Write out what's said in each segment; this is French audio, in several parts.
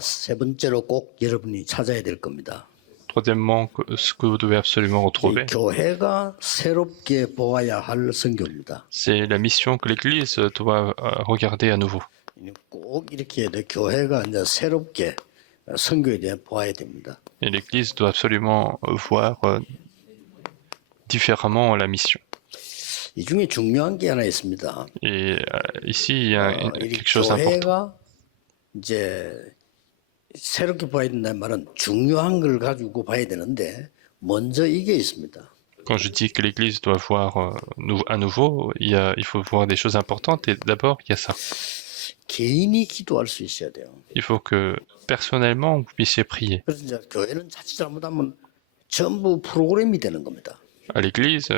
세 번째로 꼭 여러분이 찾아야 될 겁니다. Troisièmement, ce que vous devez absolument 이 retrouver, 교회가 새롭게 보아야 할 선교입니다. c'est la mission que l'Église doit regarder à nouveau. 꼭 이렇게 해야 돼. 교회가 이제 새롭게 선교에 대해 보아야 됩니다. Et l'Église doit absolument voir différemment la mission. 이 중에 중요한 게 하나 있습니다. Et ici, il y a 이 quelque chose d'important. 교회가 이제 새롭게 봐야 된다는 말은 중요한 걸 가지고 봐야 되는데 먼저 이게 있습니다. Quand je dis que l'Église doit voir à nouveau, il faut voir des choses importantes. Et d'abord, il y a ça. 개인이 기도할 수 있어야 돼요. Il faut que personnellement, vous puissiez prier. 그래서 이제 교회는 자칫 잘못하면 전부 프로그램이 되는 겁니다. À l'Église,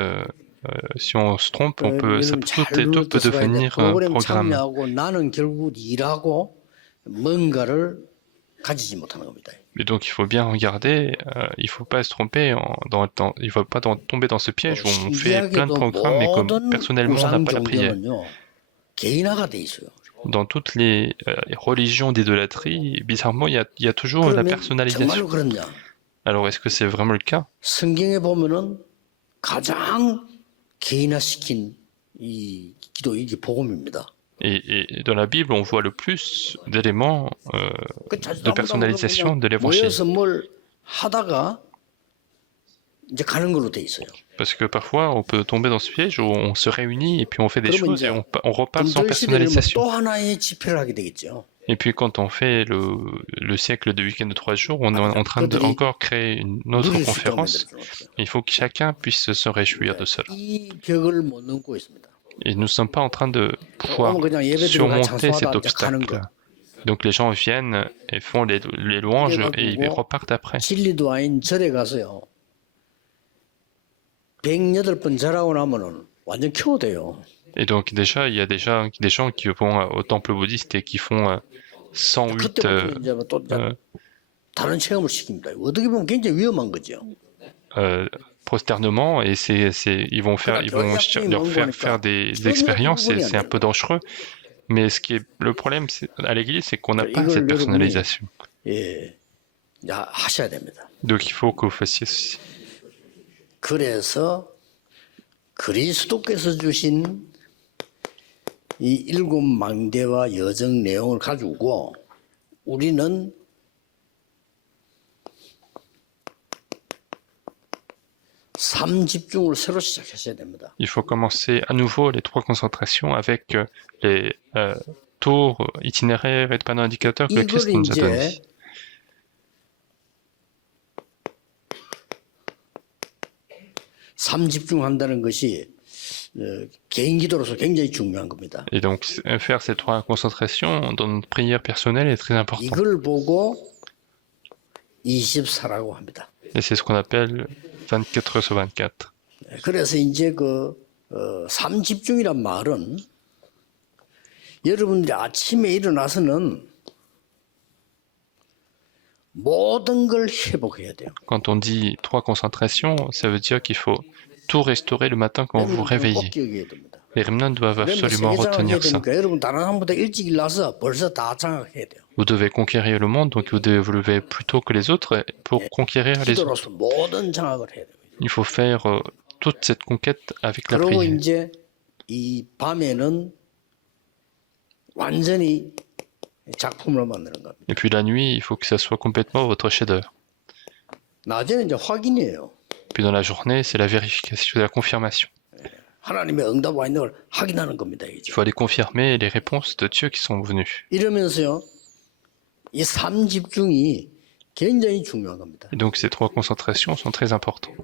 si on se trompe, on peut, 여러분 잘 tout peut devenir 프로그램 programme. 참여하고 나는 결국 일하고 뭔가를 가지지 못하는 겁니다. Et donc, il faut bien regarder. Il faut pas se tromper il faut pas tomber dans ce piège où on fait plein de programmes, mais comme personnellement on n'a pas la prière. 개인화가 돼 있어요. Dans toutes les religions d'idolâtrie, bizarrement, il y a toujours la 정말로 personnalisation. 그렇냐? Alors, est-ce que c'est vraiment le cas? 성경에 보면은 가장 개인화시킨 이 기도 이게 복음입니다. Et dans la Bible, on voit le plus d'éléments de personnalisation de l'évangile. 모여서 뭘 하다가 이제 가는 걸로 돼 있어요. Parce que parfois, on peut tomber dans ce piège où on se réunit et puis on fait des 그러면 choses et 이제 on repart sans 금토일 시대를 personnalisation. 또 하나의 집회를 하게 되겠죠. Et puis quand on fait le siècle de week-end de 3 jours, on est en train de encore créer une autre 누릴 수 있도록 conférence. 만들어줘요. Il faut que chacun puisse se réjouir de cela. 이 벽을 못 넘고 있습니다. Et nous ne sommes pas en train de pouvoir 그냥 예배 드리고 surmonter cet 장소하다 이제 가는 거. obstacle. Donc les gens viennent et font les louanges et ils repartent après. 진리도 아닌 절에 가서요. 108번 절하고 나면은 완전 켜돼요. Et donc déjà, il y a des gens qui vont au temple bouddhiste et qui font 108 그때부터 이제 또 다른 체험을 시킵니다. 어떻게 보면 굉장히 위험한 거죠. prosternement et ils vont leur faire des expériences et c'est un peu dangereux. Mais ce qui est le problème à l'église, c'est qu'on n'a pas cette personnalisation. 예, 하셔야 됩니다. Donc il faut que vous fassiez ceci. 그래서 그리스도께서 주신 이 일곱 망대와 여정 내용을 가지고 우리는 삼집중을 새로 시작하셔야 됩니다. Il faut commencer à nouveau les 3 concentrations avec les tours, itinéraires et panneaux indicateurs que le Christ nous a donnés. 삼집중한다는 것이 개인 기도로서 굉장히 중요한 겁니다. Et donc faire ces 3 concentrations dans notre prière personnelle est très important. 이걸 보고 24라고 합니다. Et c'est ce qu'on appelle 24 heures sur 24. 그래서 이제 삼집중이란 말은 여러분들이 아침에 일어나서는 모든 걸 회복해야 돼요. Quand on dit 3 concentrations, ça veut dire qu'il faut tout restaurer le matin quand vous vous réveillez. Les remnants doivent absolument retenir ça. 여러분 다른 사람보다 일찍 일어나서 벌써 다 장악해야 돼요. Vous devez conquérir le monde, donc vous devez vous lever plus tôt que les autres pour conquérir les autres. 기도로서 모든 장악을 해야 돼요. Il faut faire toute cette conquête avec la 그리고 prière. 이제 이 밤에는 완전히 작품을 만드는 겁니다. Et puis la nuit, il faut que ça soit complètement votre chef-d'œuvre. 낮에는 이제 확인이에요. Puis dans la journée, c'est la vérification, la confirmation. 하나님의 응답 와 있는 걸 확인하는 겁니다. Il faut aller confirmer les réponses de Dieu qui sont venues. 이러면서요, 이 삼집중이 굉장히 중요한 겁니다. Et donc ces 3 concentrations sont très importantes.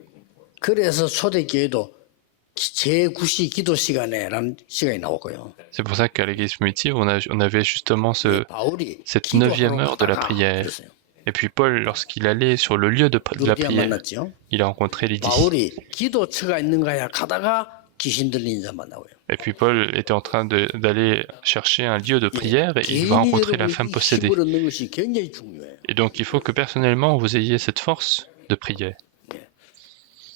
그래서 초대교회도 제9시 기도 시간에라는 시간이 나오고요. C'est pour ça qu'à l'église primitive, on avait justement 바울이 cette 9e heure de la prière. Et puis Paul, lorsqu'il allait sur le lieu de la prière, 만났죠. il a rencontré les disciples. 바울이 기도처가 있는가야 가다가 귀신 들린 자 만나고요. Et puis Paul était en train d'aller chercher un lieu de prière et il va rencontrer la femme possédée. Et donc il faut que personnellement vous ayez cette force de prière.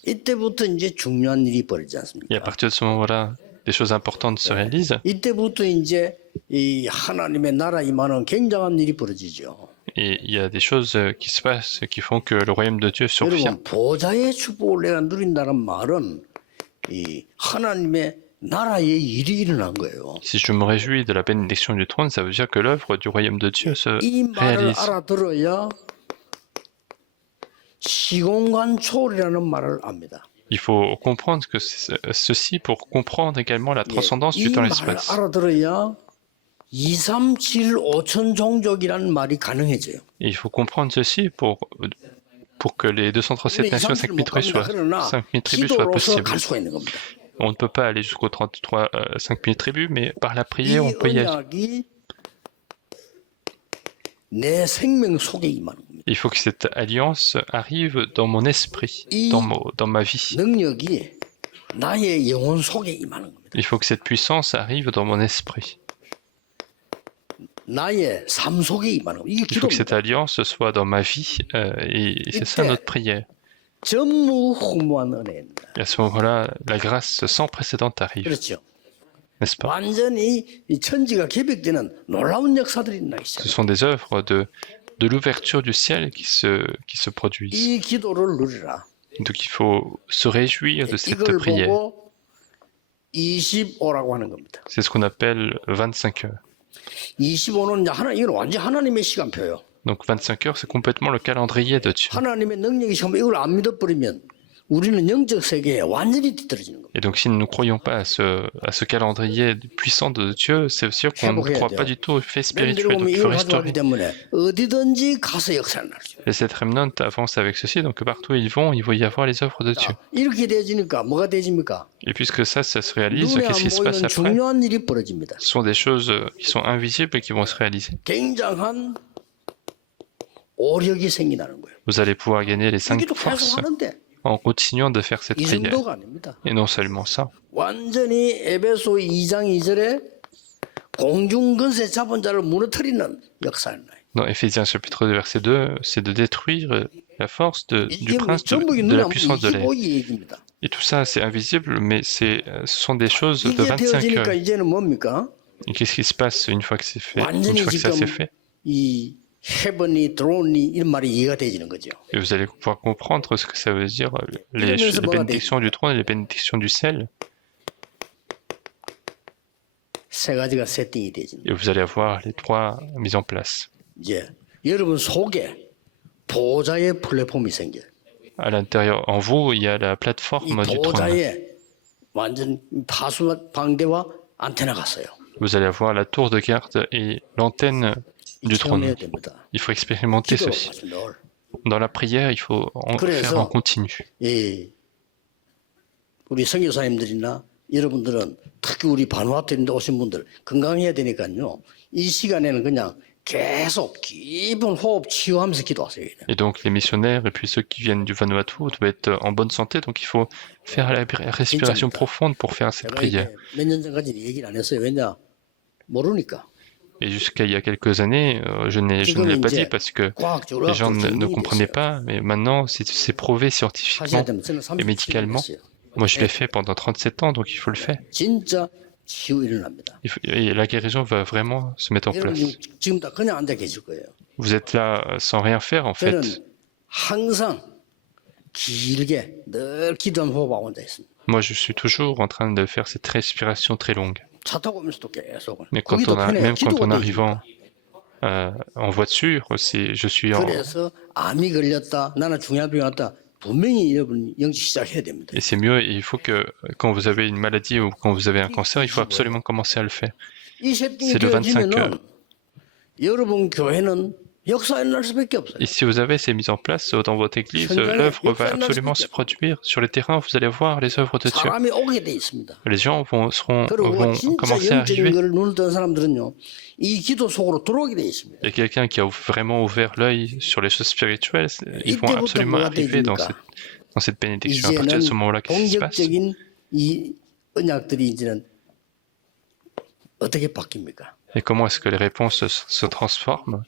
이때부터 이제 중요한 일이 벌어지지 않습니까? Et à partir de ce moment-là, des choses importantes se réalisent. 이때부터 이제 이 하나님의 나라 임하는 굉장한 일이 벌어지죠. Et il y a des choses qui se passent qui font que le royaume de Dieu survient. 여러분 보좌의 축복을 내가 누린다는 말은 이 하나님의 나라의 일이 일어난 거예요. Si je me réjouis de la bénédiction du trône, ça veut dire que l'œuvre du royaume de Dieu se 이 말을 réalise. 알아들어야 시공간 초월이라는 말을 압니다. Il faut comprendre que ceci pour comprendre également la transcendance du 이 말을 temps-l'espace. 알아들어야 2, 3, 7, 5천 종족이라는 말이 가능해져요. Et il faut comprendre ceci pour que les 237 nations, 5 000 tribus soient possibles. 갈 수가 있는 겁니다. On ne peut pas aller jusqu'aux 5 000 tribus, mais par la prière, on peut y aller. 언약이 내 생명 속에 임하는 겁니다. Il faut que cette alliance arrive dans mon esprit, dans ma vie. 능력이 나의 영혼 속에 임하는 겁니다. Il faut que cette puissance arrive dans mon esprit. 나의 삶 속에 임하는 겁니다. 이게 Il faut que cette 기도입니다. alliance soit dans ma vie, et c'est ça notre prière. 전무후무한 은혜입니다. Et à ce moment-là, la grâce sans précédent arrive, 그렇죠. n'est-ce pas? 완전히 이 천지가 개벽되는 놀라운 역사들이 나기 Ce 시작합니다. sont des œuvres de l'ouverture du ciel qui se produisent. 이 기도를 누리라. Donc il faut se réjouir de cette 이걸 prière. 보고 25라고 하는 겁니다. C'est ce qu'on appelle 25 heures. 25는 이건 완전 하나님의 시간표예요. Donc 25 heures, c'est complètement le calendrier de Dieu. 하나님의 능력이 시간 이걸 안 믿어버리면 우리는 영적 세계에 완전히 뒤떨어지는 겁니다. Et donc si nous ne croyons pas à ce calendrier puissant de Dieu, c'est sûr qu'on ne croit pas du tout au fait spirituel, donc il faut 이걸 가져가기 restaurer. 때문에 어디든지 가서 역사를 나죠. Et cette remnant avance avec ceci, donc partout où ils vont, il va y avoir les œuvres de Dieu. 이렇게 되어지니까 뭐가 되집니까? Et puisque ça se réalise, 눈에 안 qu'est-ce qui se passe 보이는 après? 중요한 일이 벌어집니다. Ce sont des choses qui sont invisibles et qui vont se réaliser. 굉장한 오력이 생기나는 거예요. Vous allez pouvoir gagner les 5 이기도 계속 forces 하는데 en continuant de faire cette 이 prière. 정도가 아닙니다. Et non seulement ça, 완전히 에베소 2장 2절에 공중근세 잡은 자를 무너뜨리는 역사를 나요. dans Éphésiens chapitre 2 verset 2, c'est de détruire la force du 이게 prince 전부 de la puissance de l'air. 25의 얘기입니다. Et tout ça, c'est invisible, mais ce sont des choses de 이게 25 되어지니까 heures. 이제는 뭡니까? Et qu'est-ce qui se passe une fois que c'est fait, une 완전히 fois que ça 지금 c'est fait? 이 헤븐이 드론이 이런 말이 이해가 되지는 거죠. Et vous allez pouvoir comprendre ce que ça veut dire, les bénédictions du trône et les bénédictions du ciel. 세 가지가 세팅이 되지는 Et vous allez avoir les trois mises en place. 이제 여러분 속에 보좌의 플랫폼이 생겨요. À l'intérieur, en vous, il y a la 이 plateforme du trône. 보좌에 완전 파수 방대와 안테나가 있어요. Vous allez avoir la tour de garde et l'antenne du trône. 체험해야 됩니다. Il faut expérimenter 기도 ceci. 아주 늘. Dans la prière, il faut en faire en continu. 예, 우리 선교사님들이나 여러분들은 특히 우리 바누아투인데 오신 분들 건강해야 되니까요. 이 시간에는 그냥 계속 깊은 호흡 치유하면서 기도하세요. Et donc les missionnaires et puis ceux qui viennent du Vanuatu doivent être en bonne santé, donc il faut faire la respiration profonde pour faire cette 제가 prière. 몇 년 전까지 얘기를 안 했어요. 왜냐? 모르니까. Et jusqu'à il y a quelques années, je ne l'ai pas dit parce que 과학적으로 les gens ne 증명이 comprenaient 됐어요. pas, mais maintenant c'est prouvé 하셔야 scientifiquement 되면 저는 et 37년 médicalement. 했어요. Moi je l'ai fait pendant 37 ans, donc il faut le faire. 진짜 치유 일어납니다. Et la guérison va vraiment se mettre en 여러분 place. 지금 다 그냥 앉아 계실 거예요. Vous êtes là sans rien faire en 저는 fait. 항상 길게 늘 기도하면 호흡하고 앉아 있습니다. Moi je suis toujours en train de faire cette respiration très longue. 차 타고 오면서도 계속. Mais quand 거기도 편해요. même quand 기도가 en arrivant 되니까. en voiture, je suis en... 그래서 암이 걸렸다, 나는 중요한 왔다. 분명히 여러분 영지 시작해야 됩니다. Et c'est mieux, il faut que quand vous avez une maladie ou quand vous avez un cancer, il faut absolument commencer à le faire. 이 세팅이 C'est le 25 되어지면은 여러분 교회는 역사 일어날 수밖에 없어요. Et si vous avez ces mises en place dans votre église, l'œuvre va absolument se produire. Sur le terrain, vous allez voir les œuvres de Dieu. 사람이 오게 돼 있습니다. Les gens vont 그리고 진짜 commencer à 영적인 arriver. 걸 눈을 뜬 사람들은요, 이 기도 속으로 들어오게 돼 있습니다. Il y a quelqu'un qui a vraiment ouvert l'œil sur les choses spirituelles, ils vont absolument arriver dans cette bénédiction. À partir de ce moment-là, qu'est-ce qui se passe? 공격적인 이 언약들이 이제는 어떻게 바뀝니까? Et comment est-ce que les réponses se transforment?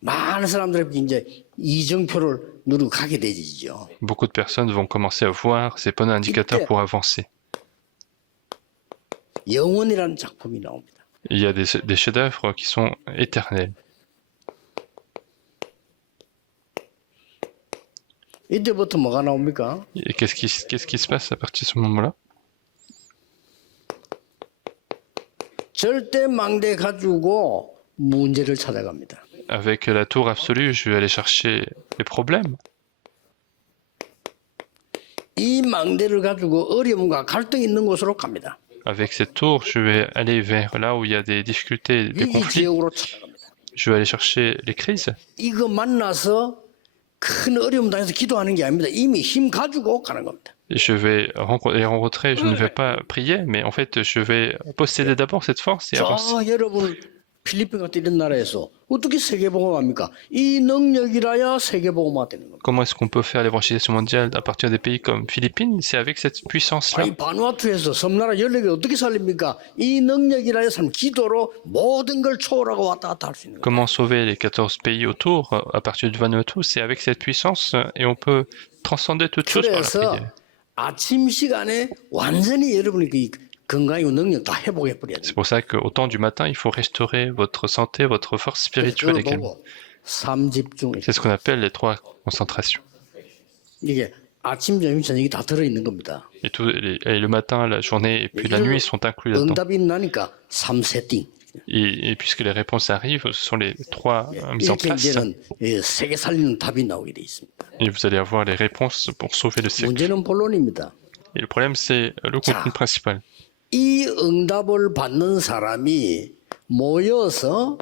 많은 사람들이 이제 이정표를 누르고 가게 되지죠. Beaucoup de personnes vont commencer à voir ces bons indicateurs pour avancer. 영원이라는 작품이 나옵니다. Il y a des chefs-d'œuvre qui sont éternels. 이때부터 뭐가 나옵니까? Et qu'est-ce qui se passe à partir de ce moment-là? 절대 망대 가지고 문제를 찾아갑니다. Avec la tour absolue, je vais aller chercher les problèmes. 이 망대를 가지고 어려움과 갈등이 있는 곳으로 갑니다. Avec cette tour, je vais aller vers là où il y a des difficultés, des 이 conflits. 지역으로 찾아갑니다. Je vais aller chercher les crises. 이거 만나서 큰 어려움 당해서 기도하는 게 아닙니다. 이미 힘 가지고 가는 겁니다. Et je vais les rencontrer, je ne vais pas prier, mais en fait, je vais posséder d'abord cette force et avancer. 자, 여러분 필리핀 같은 이런 나라에서 어떻게 세계복음합니까? 이 능력이라야 세계복음화 되는 겁니다. Comment est-ce qu'on peut faire l'évangélisation mondiale à partir des pays comme Philippines? C'est avec cette puissance-là. 아니 바누아투에서 섬나라 14개 어떻게 살립니까? 이 능력이라야 삶 기도로 모든 걸 초월하고 왔다 갔다 할 수 있는 거예요. Comment sauver les 14 pays autour à partir du Vanuatu? C'est avec cette puissance et on peut transcender toute chose par la 그래서 prière. 아침 시간에 완전히 여러분이 그 건강이고 능력 다 회복해 버려야 C'est 돼요. pour ça qu'au temps du matin, il faut restaurer votre santé, votre force spirituelle 그걸 également. 보고 삼집중 C'est ce qu'on appelle les 3 concentrations. 이게 아침, 점심, 저녁이 다 들어 있는 겁니다. Et le matin, la journée et puis la nuit sont inclus là-dedans. 응답이 나니까 3세팅. Et puisque les réponses arrivent, ce sont les 3 mises en 이렇게 place. 이제는 세계 살리는 답이 나오게 돼 있습니다. Et vous allez avoir les réponses pour sauver le siècle. 문제는 본론입니다. Et le problème, c'est le contenu principal. 이 응답을 받는 사람이 모여서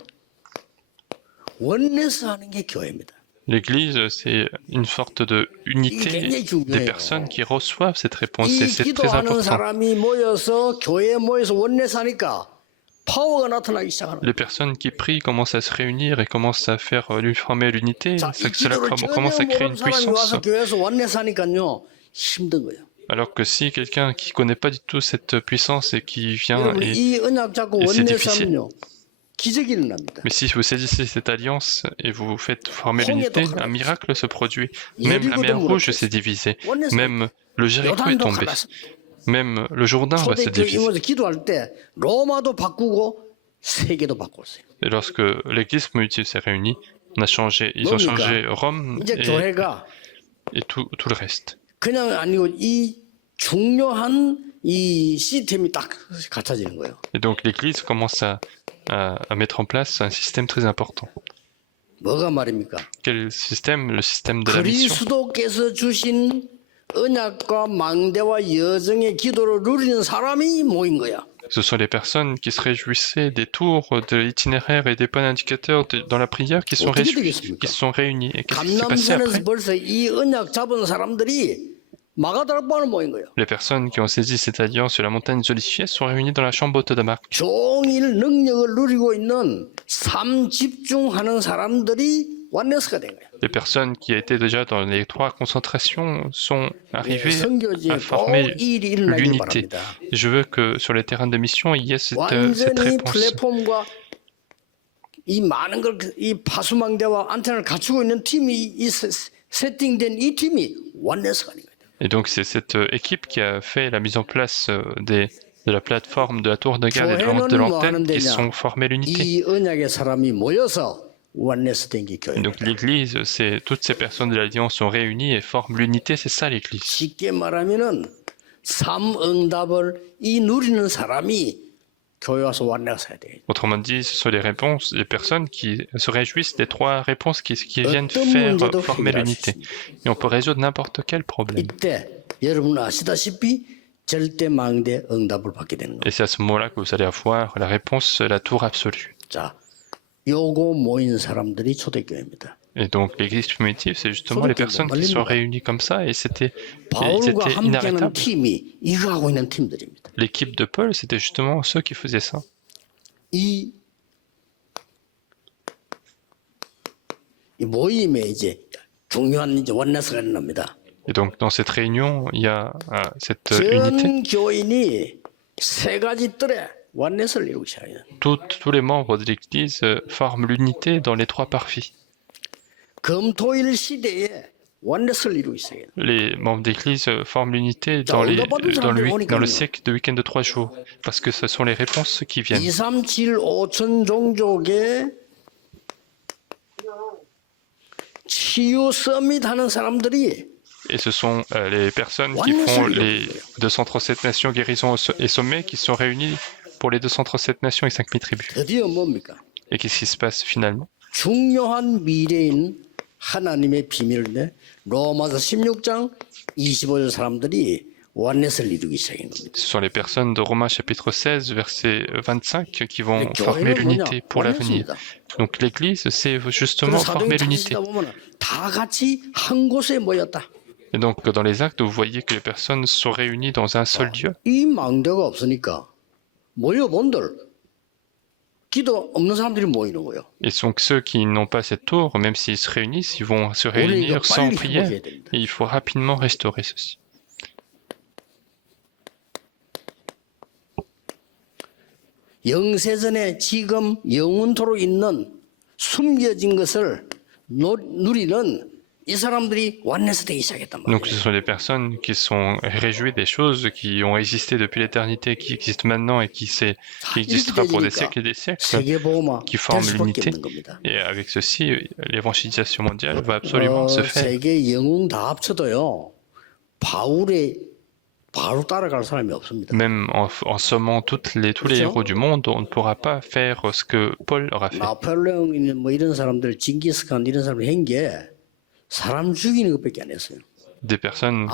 원내스 하는 게 교회입니다. L'Église, c'est une sorte de unité des personnes qui reçoivent cette réponse. Et 이 c'est très 기도하는 important. 사람이 모여서 교회에 모여서 원내스 하니까 파워가 나타나기 시작하는 거예요. Les personnes qui prient commencent à se réunir et commencent à faire former l'unité. 자, 이 Cela 기도를 commence à créer 전혀 une 모르는 사람이 puissance. 와서 교회에서 원내스 하니까요 힘든 거예요. Alors que si quelqu'un qui connaît pas du tout cette puissance et qui vient 여러분 이 언약 잡고 et c'est 원내스 difficile. 하면요 기적이 일어납니다. Mais si vous saisissez cette alliance et vous faites former l'unité, un miracle se produit. Même la mer Rouge s'est divisée. Même le Jéricho est tombé. Même le Jourdain va se diviser. 초대교회 기도할 때 로마도 바꾸고 세계도 바꿨어요. Et lorsque l'Église primitive s'est réunie, ils ont changé Rome 이제 교회가 et tout le reste. 그냥 아니고 이 중요한 이 시스템이 딱 갖춰지는 거예요. Et donc l'Église commence à mettre en place un système très important. 뭐가 말입니까? Quel système? Le système de la mission. 그리스도께서 주신 언약과 망대와 여정의 기도를 누리는 사람이 모인 거야. Ce sont les personnes qui se réjouissaient des tours, de l'itinéraire et des points indicateurs dans la prière qui sont réunis. Et qu'est-ce qui s'est passé après? 감남산에서 벌써 이 언약 잡은 사람들이 마가다락방을 모인 거예요. Les personnes qui ont saisi cette alliance sur la montagne des Oliviers sont réunies dans la chambre haute de Marc. 종일 능력을 누리고 있는 삶 집중하는 사람들이 원네스가 된 거예요. Les personnes qui étaient déjà dans les 3 concentrations sont arrivées à 선교지에 former 꼭 일이 일어나길 l'unité. 바랍니다. Je veux que sur les terrains de mission, il y ait cette 완전히 réponse. 플랫폼과 이 많은 걸 이 파수망대와 안테나를 갖추고 있는 팀이 이 세팅된 이 팀이 원네스가 아닌 거예요. Et donc c'est cette équipe qui a fait la mise en place de la plateforme de la tour de garde et de l'antenne qui sont formés l'unité. 이 언약의 사람이 모여서 원네스 된 게 교회입니다. Donc l'Église, c'est toutes ces personnes de l'Alliance sont réunies et forment l'unité, c'est ça l'Église. 쉽게 말하면은 삶 응답을 이 누리는 사람이 교회 와서 원네스 해야 돼. Autrement dit, ce sont les personnes qui se réjouissent des 3 réponses qui viennent faire former l'unité. Et on peut résoudre n'importe quel problème. 이때 여러분 아시다시피 절대 망대 응답을 받게 되는 거예요. Et c'est à ce moment-là que vous allez avoir la réponse, la tour absolue. 자, 요거 모인 사람들이 초대교회입니다. Et donc l'église primitive, c'est justement les personnes qui sont réunies comme ça et c'était 바울과 함께하는 inarrêtable. 팀이 이거 하고 있는 팀들입니다. L'équipe de Paul, c'était justement ceux qui faisaient ça. 이 모임에 이제 중요한 이제 원내스가 일어납니다. Et donc dans cette réunion, il y a cette unité. 전 교인이 세 가지 뜰에 원내스를 이루기 시작해요. Tous les membres de l'église forment l'unité dans les 3 parvis. 금토일 시대에 원내스를 이루고 있어요. Les membres d'Église forment l'unité dans le siècle de week-end de 3 jours, parce que ce sont les réponses qui viennent. 2, 3, 7, 5천 종족의 치유 서밋 하는 사람들이 Et ce sont les personnes qui font les 237 nations guérisons et sommets qui sont réunies pour les 237 nations et 5000 tribus. 드디어 뭡니까? Et qu'est-ce qui se passe finalement? 중요한 미래인 하나님의 비밀인데 로마서 16장 25절 사람들이 원넷을 이루기 시작한 겁니다. Ce sont les personnes de Romains chapitre 16, verset 25 qui vont former l'unité pour l'avenir. Donc l'Église, c'est justement former l'unité. 다 같이 한 곳에 모였다. Et donc dans les actes, vous voyez que les personnes sont réunies dans un seul lieu. 이 망대가 없으니까 모여본들 기도 없는 사람들이 모이는 거예요. Et donc ceux qui n'ont pas cette tour, même s'ils se réunissent, ils vont se réunir sans prière. Et il faut rapidement restaurer ceci. 영세전에 지금 영원토록 있는 숨겨진 것을 누리는 이 사람들이 원내에서 되기 시작했단 말이에요. Donc ce sont des personnes qui sont réjouies des choses qui ont existé depuis l'éternité, qui existent maintenant et qui existera pour des siècles et des siècles, qui forment l'unité. Et avec ceci, l'évangélisation mondiale va absolument se faire. 세계 영웅 다 합쳐도요. 바로 따라갈 사람이 없습니다. Même en sommant tous les héros du monde, on ne pourra pas faire ce que Paul aura fait. 나폴레옹 뭐 이런 사람들, 징기스칸 이런 사람들 한 게 사람 죽이는 것밖에 안 했어요. Des personnes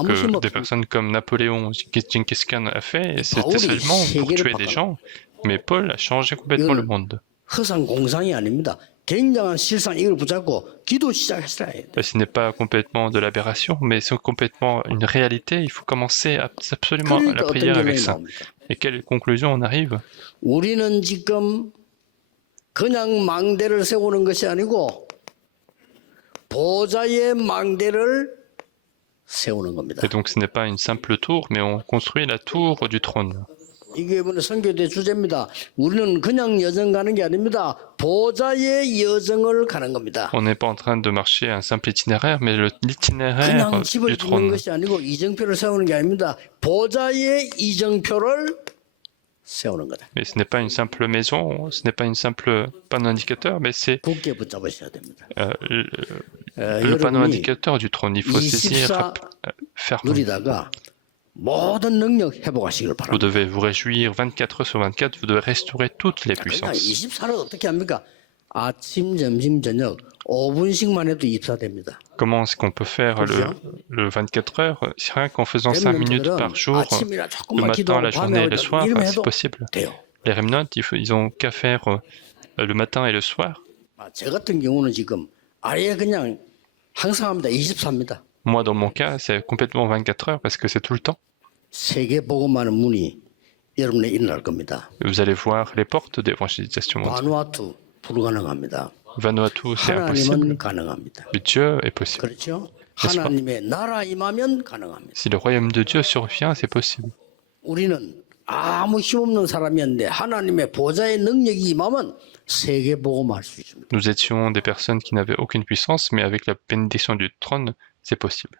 comme Napoléon, Genghis Khan a fait, c'était seulement pour tuer des gens. Mais Paul a changé complètement le monde. 허상 공상이 아닙니다. 굉장한 실상 이걸 붙잡고 기도 시작했어야 해요. Ce n'est pas complètement de l'aberration, mais c'est complètement une réalité. Il faut commencer absolument la prière avec ça. Et quelle conclusion on arrive? 우리는 지금 그냥 망대를 세우는 것이 아니고 보좌의 망대를 세우는 겁니다. Et donc ce n'est pas une simple tour, mais on construit la tour du trône. 이게 이번에 선교대 주제입니다. 우리는 그냥 여정 가는 게 아닙니다. 보좌의 여정을 가는 겁니다. On n'est pas en train de marcher un simple itinéraire, mais l'itinéraire 그냥 du 집을 짓는 trône. 것이 아니고 이정표를 세우는 게 아닙니다. 보좌의 이정표를 세우는 거다. Mais ce n'est pas une simple maison, ce n'est pas une simple panneau indicateur, mais c'est 굳게 붙잡으셔야 됩니다. le panneau indicateur du trône. Il faut saisir fermement. 누리다가 모든 능력 회복하시길 Vous 바랍니다. devez vous réjouir 24 heures sur 24, vous devez restaurer toutes les 그냥 puissances. 24를 어떻게 합니까? 아침, 점심, 저녁 5분씩만 해도 24됩니다. Comment est-ce qu'on peut faire le 24 heures? Rien qu'en faisant 5 minutes par jour, 아침이나 le 조금만 matin, 기도하고 la journée et le soir, 이러면 c'est 해도 possible. 돼요. Les remnants, ils ont qu'à faire le matin et le soir. 제 같은 경우는 지금 아예 그냥 항상 합니다. 24입니다. Moi, dans mon cas, c'est complètement 24 heures parce que c'est tout le temps. 세계 복음하는 문이 여러분에 일어날 겁니다. Vous allez voir les portes d'évangélisation mondiale. 바누아투 불가능합니다. Vanuatu, c'est impossible. 하나님은 가능합니다. Mais Dieu est possible. 그렇죠? 하나님의 나라 임하면 가능합니다. Si le royaume de Dieu survient, c'est possible. 우리는 아무 힘없는 사람이었는데 하나님의 보좌의 능력이 임하면 세계 복음할 수 있습니다. Nous étions des personnes qui n'avaient aucune puissance, mais avec la bénédiction du trône, c'est possible.